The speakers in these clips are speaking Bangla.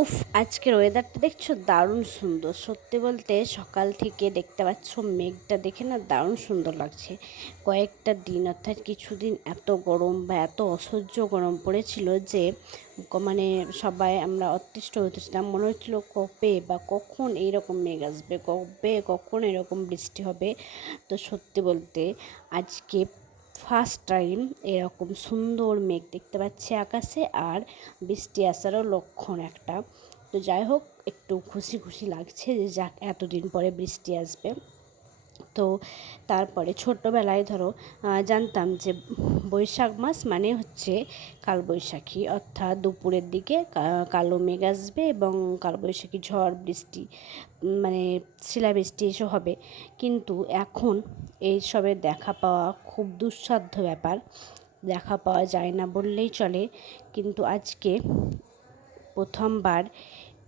উফ, আজকের ওয়েদারটা দেখছ? দারুণ সুন্দর। সত্যি বলতে সকাল থেকে দেখতে পাচ্ছ, মেঘটা দেখে না দারুণ সুন্দর লাগছে। কয়েকটা দিন, অর্থাৎ কিছুদিন এত গরম বা এত অসহ্য গরম পড়েছিল যে মানে সবাই আমরা অতিষ্ঠ হতেছিলাম মনে হচ্ছিল কবে বা কখন এইরকম মেঘ আসবে, কবে কখন এরকম বৃষ্টি হবে? তো সত্যি বলতে আজকে ফার্স্ট টাইম এরকম সুন্দর মেঘ দেখতে পাচ্ছি আকাশে আর বৃষ্টি আসারও লক্ষণ একটা। তো যাই হোক, একটু খুশি খুশি লাগছে যে যাক, এতদিন পরে বৃষ্টি আসবে। তো তারপরে ছোট্টবেলায় ধরো জানতাম যে বৈশাখ মাস মানে হচ্ছে কালবৈশাখী। অর্থাৎ দুপুরের দিকে কালো মেঘ আসবে এবং কালবৈশাখী ঝড়, বৃষ্টি মানে শিলাবৃষ্টি এসব হবে। কিন্তু এখন এইসবের দেখা পাওয়া খুব দুঃসাধ্য ব্যাপার। দেখা পাওয়া যায় না বললেই চলে। কিন্তু আজকে প্রথমবার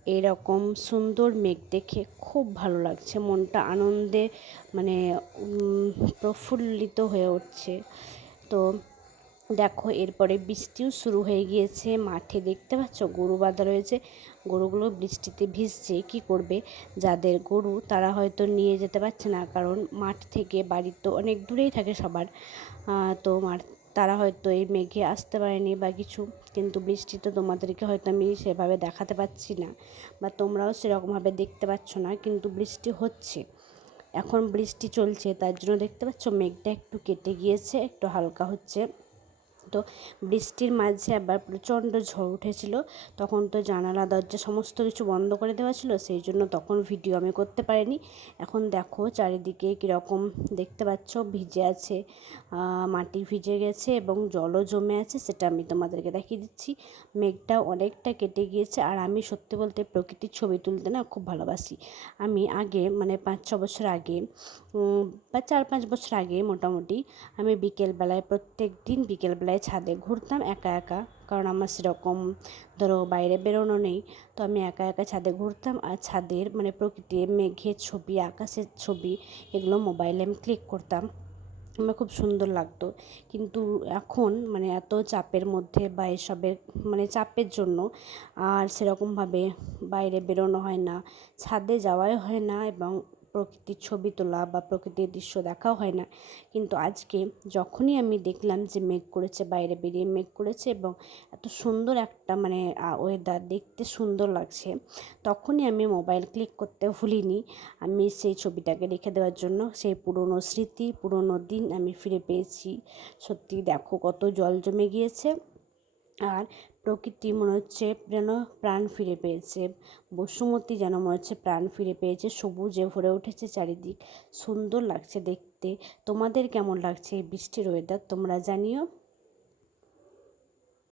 এরকম সুন্দর মেঘ দেখে খুব ভালো লাগছে। মনটা আনন্দে মানে প্রফুল্লিত হয়ে উঠছে। তো দেখো, এরপরে বৃষ্টিও শুরু হয়ে গিয়েছে। মাঠে দেখতে পাচ্ছ, গরু বাঁধা রয়েছে। গরুগুলো বৃষ্টিতে ভিজছে। কি করবে? যাদের গরু, তারা হয়তো নিয়ে যেতে পারছে না। কারণ মাঠ থেকে বাড়ি তো অনেক দূরেই থাকে সবার। তো মাঠ তারা হয়তো এই মেঘে আসতে পারেনি বা কিছু, কিন্তু বৃষ্টি তো তোমাদেরকে হয়তো আমি সেভাবে দেখাতে পাচ্ছি না বা তোমরাও সেরকমভাবে দেখতে পাচ্ছ না, কিন্তু বৃষ্টি হচ্ছে। এখন বৃষ্টি চলছে, তার জন্য দেখতে পাচ্ছ মেঘটা একটু কেটে গিয়েছে, একটু হালকা হচ্ছে। তো বৃষ্টির মাঝে আবার প্রচণ্ড ঝড় উঠেছিল। তখন তো জানালা, দরজা সমস্ত কিছু বন্ধ করে দেওয়া ছিল, সেই জন্য তখন ভিডিও আমি করতে পারিনি। এখন দেখো চারিদিকে কীরকম দেখতে পাচ্ছ, ভিজে আছে মাটি ভিজে গেছে এবং জলও জমে আছে, সেটা আমি তোমাদেরকে দেখিয়ে দিচ্ছি। মেঘটা অনেকটা কেটে গিয়েছে আর আমি সত্যি বলতে প্রকৃতির ছবি তুলতে না খুব ভালোবাসি। আমি আগে মানে পাঁচ, ছ বছর আগে বা চার, পাঁচ বছর আগে মোটামুটি আমি বিকেলবেলায়, প্রত্যেক দিন বিকেলবেলায় ছাদে ঘুরতাম একা একা, কারণ আমার সেরকম ধরো বাইরে বেরোনো নেই। তো আমি একা একা ছাদে ঘুরতাম আর ছাদের মানে প্রকৃতির মেঘের ছবি, আকাশের ছবি, এগুলো মোবাইলে আমি ক্লিক করতাম। আমার খুব সুন্দর লাগতো। কিন্তু এখন মানে এত চাপের মধ্যে বা এসবের মানে চাপের জন্য আর সেরকমভাবে বাইরে বেরোনো হয় না। ছাদে যাওয়াই হয় না এবং প্রকৃতির ছবি তোলা বা প্রকৃতির দৃশ্য দেখাও হয় না। কিন্তু আজকে যখনই আমি দেখলাম যে মেঘ করেছে, বাইরে বেরিয়ে মেঘ করেছে এবং এত সুন্দর একটা মানে ওয়েদার দেখতে সুন্দর লাগছে, তখনই আমি মোবাইল ক্লিক করতে ভুলিনি। আমি সেই ছবিটাকে রেখে দেওয়ার জন্য সেই পুরনো স্মৃতি, পুরনো দিন আমি ফিরে পেয়েছি। সত্যি দেখো কত জল জমে গিয়েছে। আর প্রকৃতি মনে হচ্ছে যেন প্রাণ ফিরে পেয়েছে। বসুমতী যেন মনে হচ্ছে প্রাণ ফিরে পেয়েছে। সবুজে ভরে উঠেছে চারিদিক। সুন্দর লাগছে দেখতে। তোমাদের কেমন লাগছে এই বৃষ্টির ওয়েদার তোমরা জানিও।